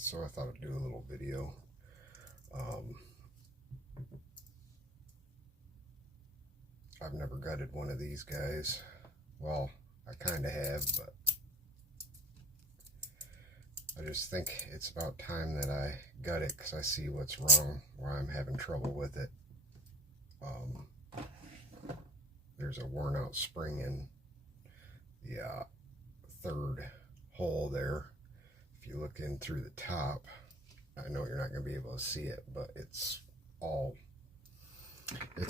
So I thought I'd do a little video. I've never gutted one of these guys. Well, I kind of have, but I just think it's about time that I gut it because I see what's wrong, why I'm having trouble with it. There's a worn out spring in the third hole there. If you look in through the top, I know you're not going to be able to see it, but it's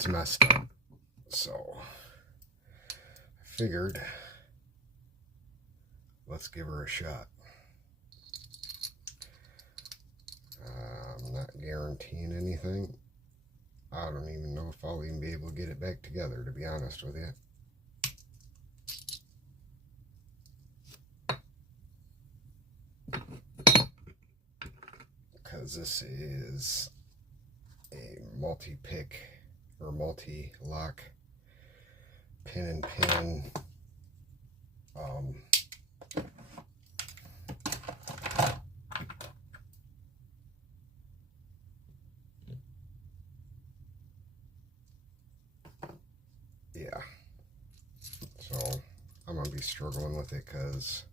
messed up. So I figured, let's give her a shot. I'm not guaranteeing anything. I don't even know if I'll even be able to get it back together, to be honest with you. Because this is a multi-pick or multi-lock pin and pin. Yeah, so I'm gonna be struggling with it because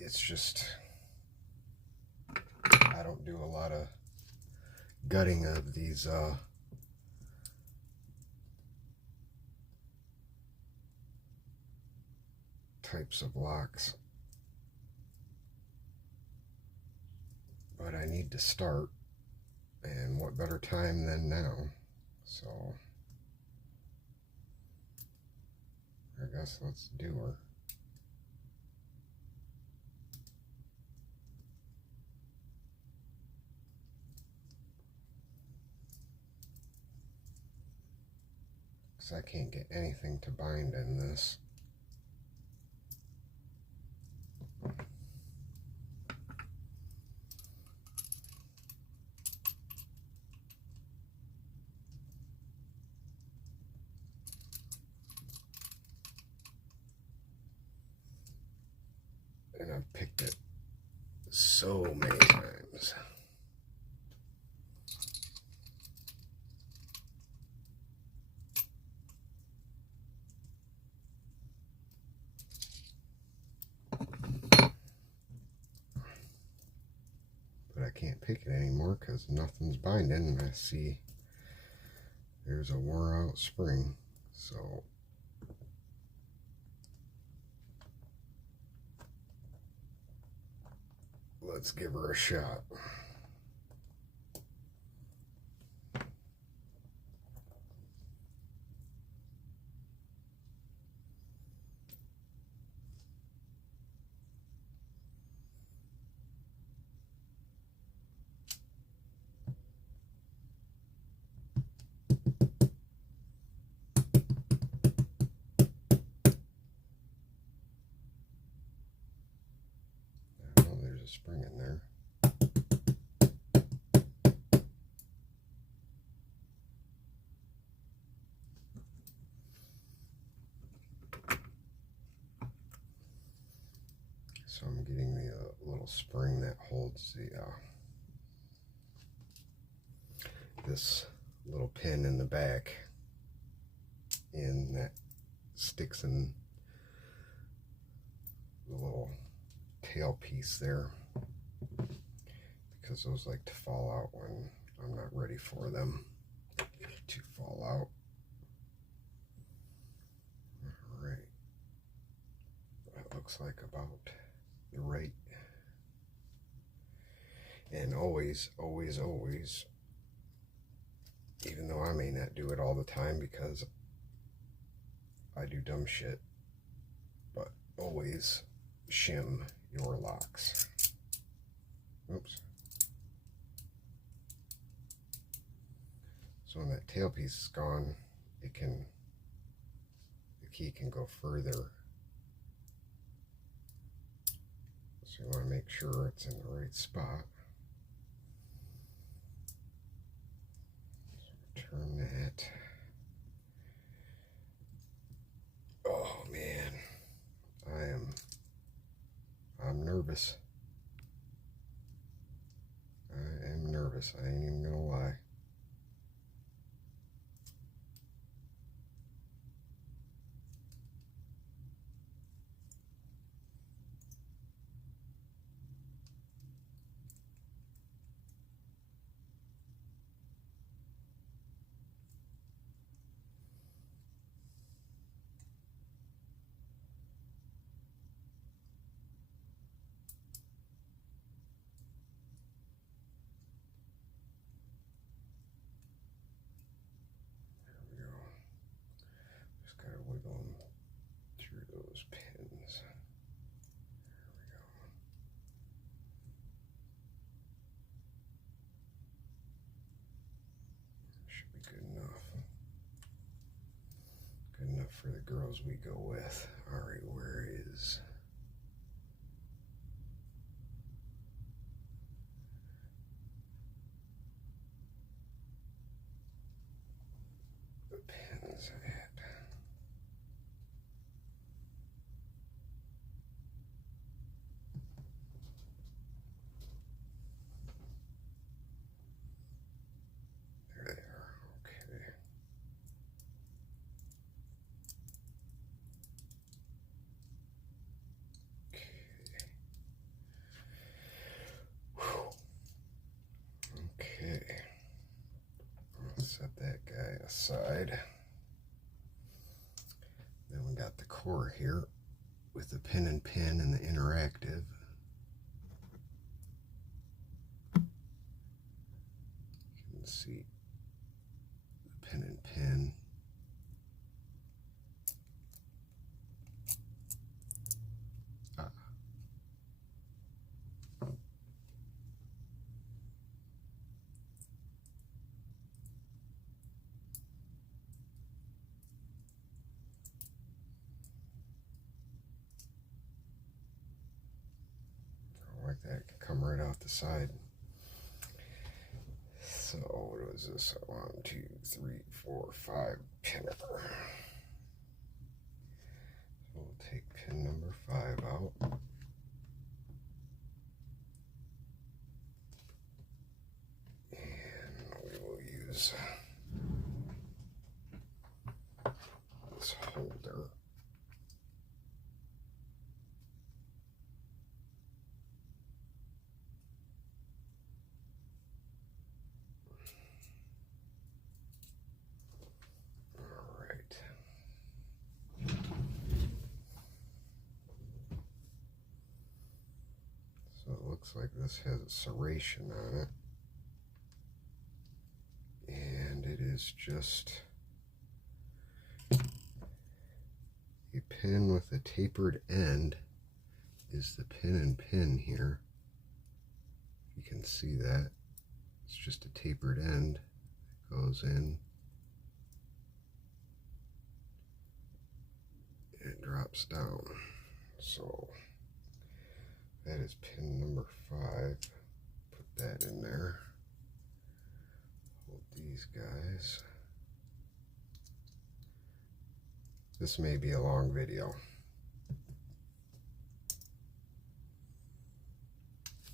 it's just, I don't do a lot of gutting of these types of locks, but I need to start, and what better time than now? So I guess let's do her. Because I can't get anything to bind in this. And I've picked it so many times. But I can't pick it anymore because nothing's binding, and I see there's a worn out spring. So let's give her a shot. Oh, there's a spring in there. So I'm getting the little spring that holds the this little pin in the back, and that sticks in the little tail piece there, because those like to fall out when I'm not ready for them to fall out. All right, that looks like about the right. And always, always, always, even though I may not do it all the time because I do dumb shit, but always shim your locks. Oops. So when that tailpiece is gone, the key can go further. So you want to make sure it's in the right spot. So turn that. Oh man, I am nervous. I am nervous. I ain't even gonna lie. Wiggle them through those pins. There we go. Should be good enough. Good enough for the girls we go with. Alright, where is the pins at? Set that guy aside. Then we got the core here with the pin and pin and the interactive. You can see the pin and pin. Like that, can come right off the side. So what was this? 1, 2, 3, 4, 5 pinner. So we'll take pin number 5 out. And we will use this holder. Looks like this has a serration on it, and it is just a pin with a tapered end is the pin and pin here. You can see that it's just a tapered end. It goes in and it drops down. So that is pin number 5. Put that in there. Hold these guys. This may be a long video.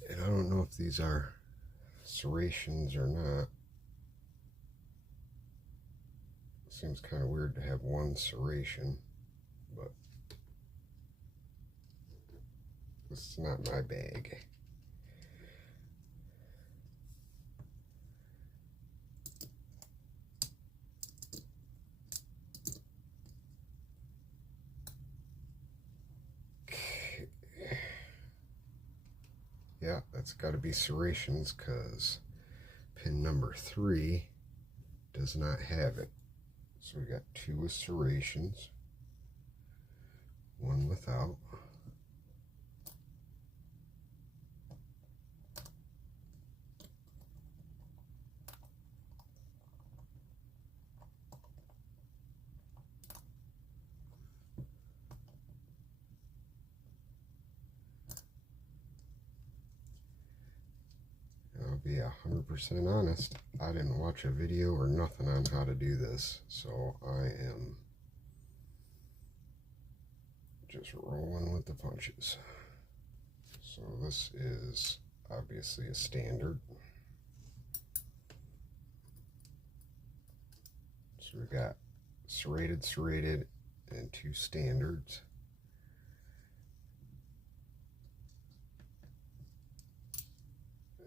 And I don't know if these are serrations or not. Seems kind of weird to have one serration, but this is not my bag. Okay. Yeah, that's got to be serrations because pin number 3 does not have it. So we got 2 with serrations, 1 without. I'll be 100% honest, I didn't watch a video or nothing on how to do this, so I am just rolling with the punches. So this is obviously a standard. So we got serrated, and 2 standards.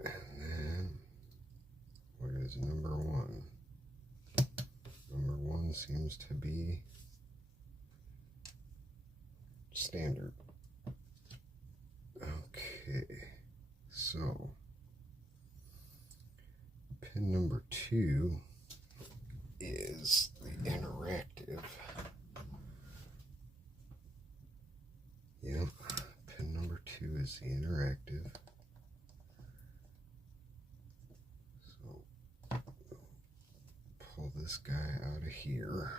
And then, what is number 1? Number 1 seems to be standard. Okay, so pin number 2 is the interactive. Yep, pin number 2 is the interactive. So pull this guy out of here.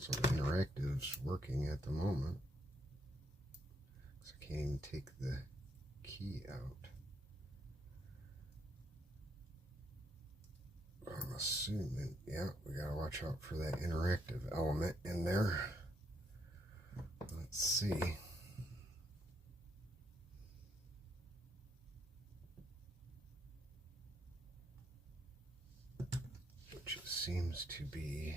So the interactive's working at the moment. So I can't even take the key out. I'm assuming, yeah, we gotta watch out for that interactive element in there. Let's see. Which seems to be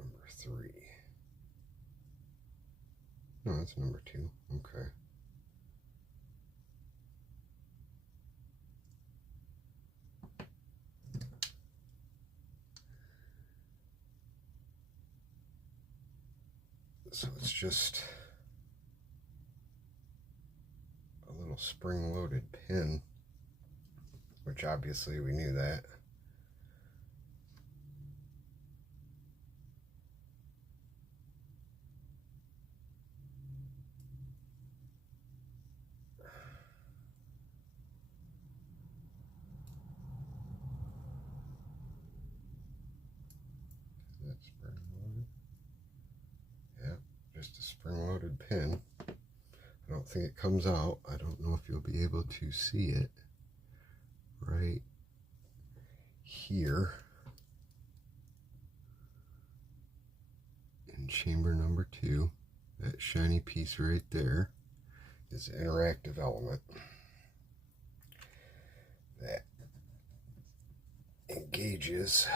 number 3. No, that's number 2. Okay. So it's just a little spring-loaded pin, which obviously we knew that. Spring-loaded? Yeah, just a spring-loaded pin. I don't think it comes out. I don't know if you'll be able to see it right here in chamber number 2. That shiny piece right there is an interactive element that engages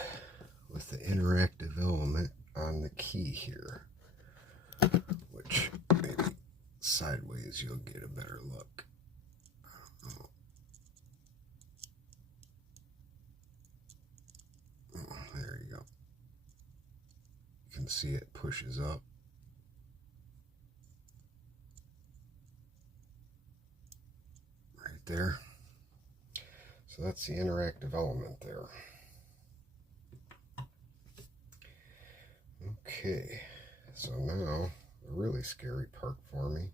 with the interactive element on the key here, which maybe sideways you'll get a better look. I don't know. Oh, there you go. You can see it pushes up. Right there. So that's the interactive element there. Okay, so now the really scary part for me,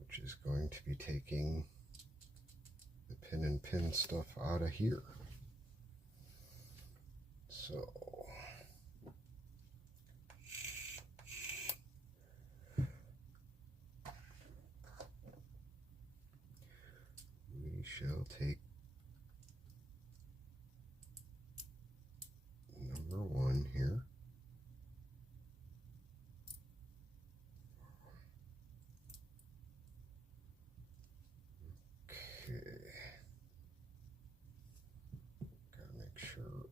which is going to be taking the pin and pin stuff out of here. So we shall take number 1 here. Okay. Gotta make sure.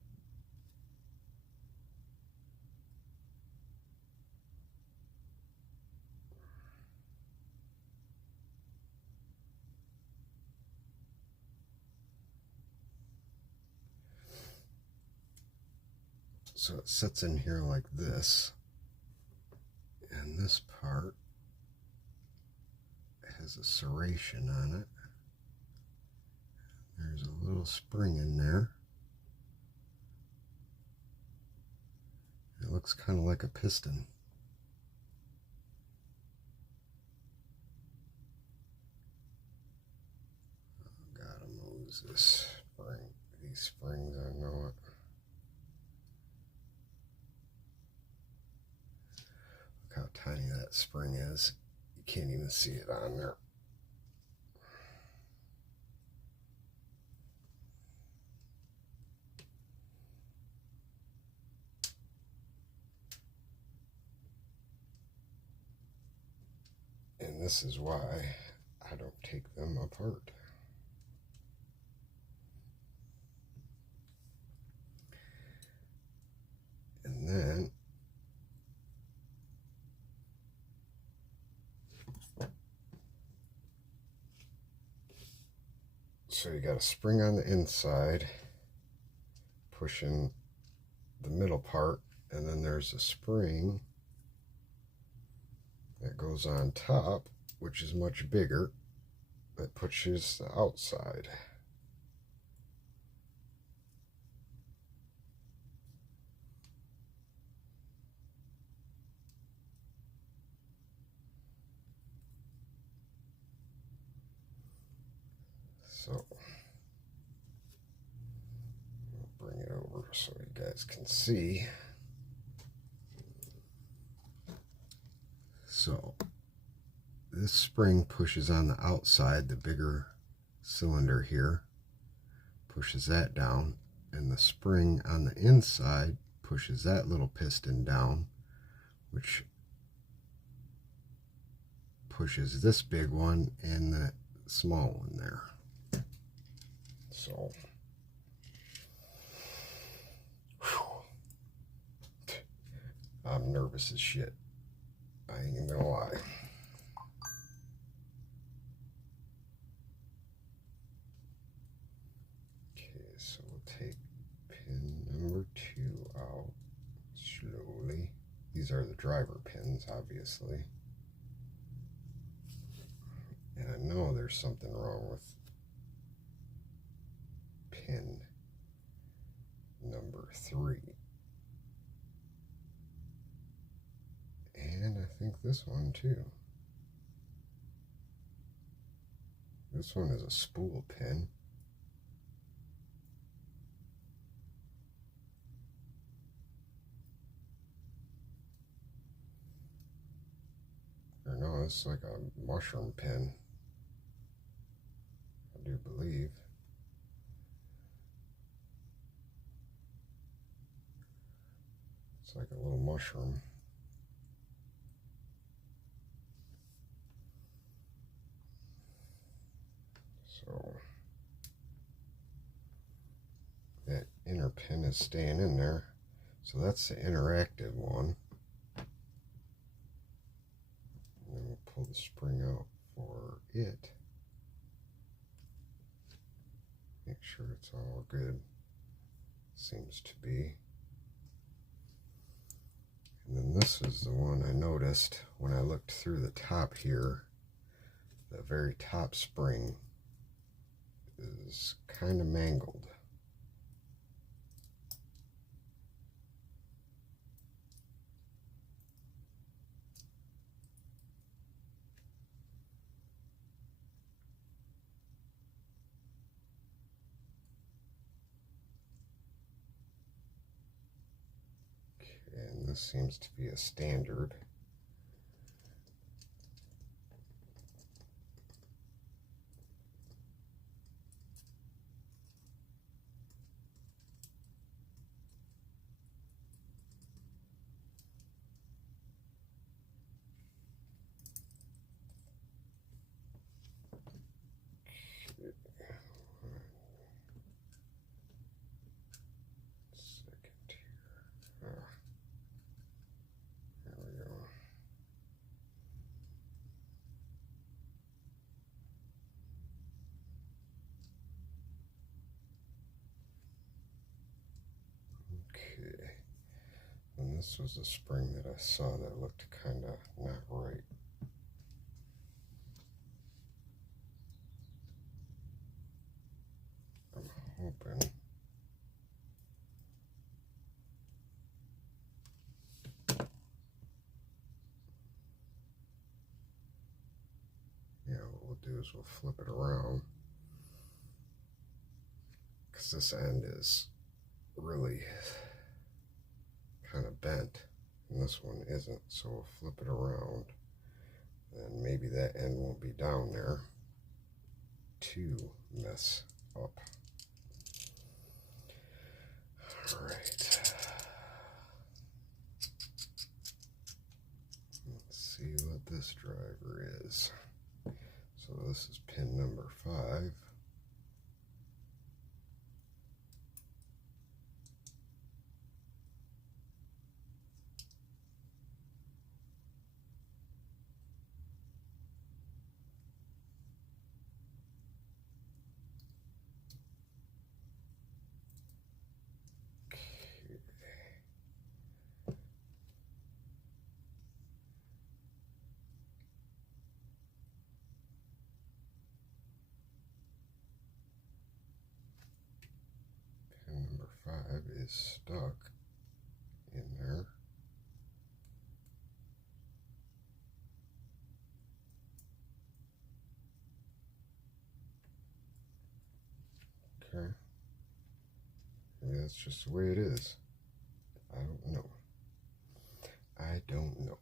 So it sits in here like this, and this part has a serration on it. There's a little spring in there. It looks kind of like a piston. Oh God, I'm gonna lose this spring. These springs, I know it. Look how tiny that spring is. You can't even see it on there. And this is why I don't take them apart. And then so you got a spring on the inside pushing the middle part, and then there's a spring that goes on top, which is much bigger, that pushes the outside. So I'll bring it over so you guys can see. So this spring pushes on the outside, the bigger cylinder here pushes that down, and the spring on the inside pushes that little piston down, which pushes this big one and the small one there. So I'm nervous as shit. I ain't even gonna lie. Okay, so we'll take pin number 2 out slowly. These are the driver pins, obviously. And I know there's something wrong with pin number 3. And I think this one too. This one is a spool pin. Or no, it's like a mushroom pin, I do believe. It's like a little mushroom. So that inner pin is staying in there. So that's the interactive one. And then we'll pull the spring out for it. Make sure it's all good. Seems to be. And then this is the one I noticed when I looked through the top here. The very top spring is kind of mangled. And this seems to be a standard. Okay, and this was a spring that I saw that looked kind of not right. I'm hoping. Yeah, what we'll do is we'll flip it around, because this end is really kind of bent and this one isn't, so we'll flip it around, and maybe that end won't be down there to mess up. All right, let's see what this driver is. So this is pin number 5. Pin number 5 is stuck in there. Okay. Maybe that's just the way it is. I don't know. I don't know.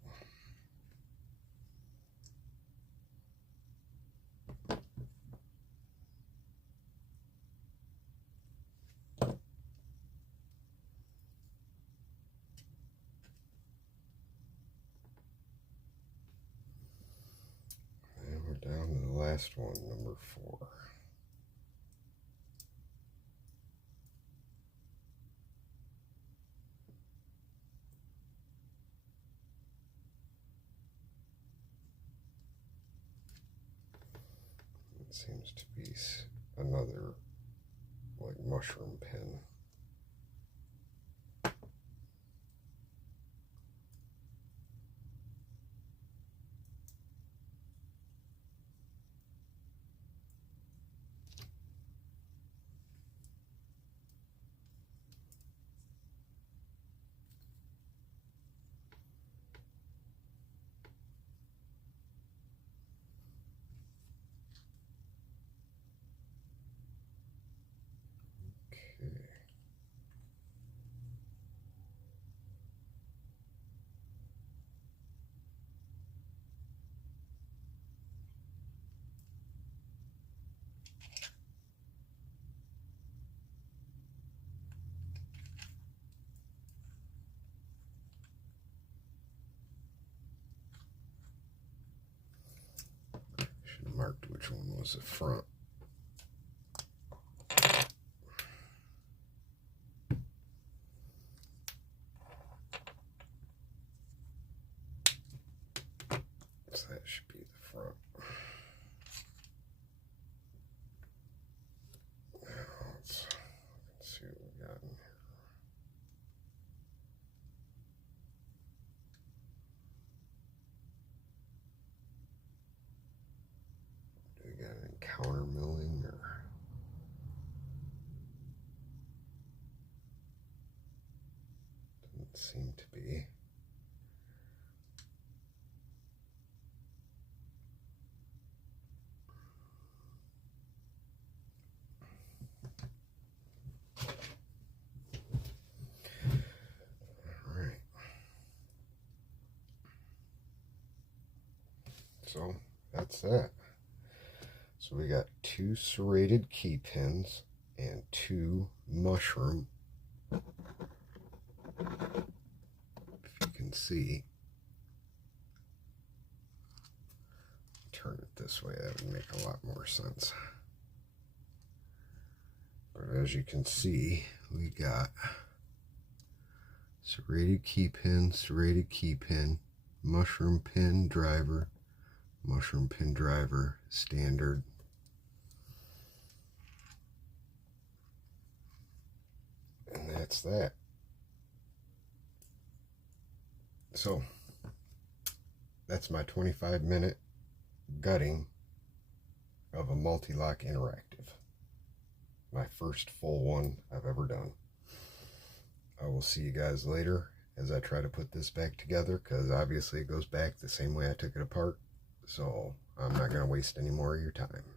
And we're down to the last one, number 4. It seems to be another like mushroom pin. Okay. Should have marked which one was the front. So that should be the front. Now let's see what we got in here. Do we got any counter milling or? Doesn't seem to be. So that's that. So we got 2 serrated key pins and 2 mushroom. If you can see, turn it this way, that would make a lot more sense. But as you can see, we got serrated key pin, mushroom pin driver, mushroom pin driver, standard. And that's that. So that's my 25-minute gutting of a Mul-t-lock interactive. my first full one I've ever done. I will see you guys later as I try to put this back together, because obviously it goes back the same way I took it apart. So I'm not going to waste any more of your time.